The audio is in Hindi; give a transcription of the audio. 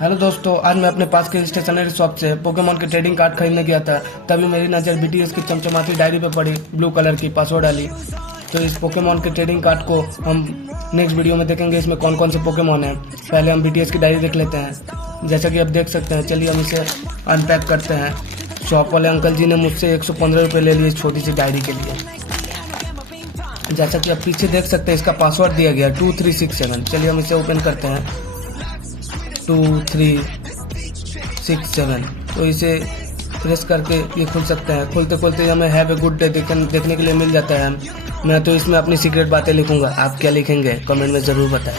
हेलो दोस्तों, आज मैं अपने पास के स्टेशनरी शॉप से पोकेमॉन के ट्रेडिंग कार्ड खरीदने गया था। तभी मेरी नज़र बीटीएस की चमचमाती डायरी पे पड़ी, ब्लू कलर की पासवर्ड वाली। तो इस पोकेमॉन के ट्रेडिंग कार्ड को हम नेक्स्ट वीडियो में देखेंगे, इसमें कौन कौन से पोकेमॉन हैं। पहले हम बीटीएस की डायरी देख लेते हैं। जैसा कि आप देख सकते हैं, चलिए हम इसे अनपैक करते हैं। शॉप वाले अंकल जी ने मुझसे 115 रुपये ले लिए इस छोटी सी डायरी के लिए। जैसा कि आप पीछे देख सकते हैं, इसका पासवर्ड दिया गया 2367। चलिए हम इसे ओपन करते हैं। 2367, तो इसे प्रेस करके ये खुल सकता है। खुलते खुलते हमें हैव ए गुड डे देखने के लिए मिल जाता है। मैं तो इसमें अपनी सीक्रेट बातें लिखूंगा, आप क्या लिखेंगे कमेंट में ज़रूर बताएं।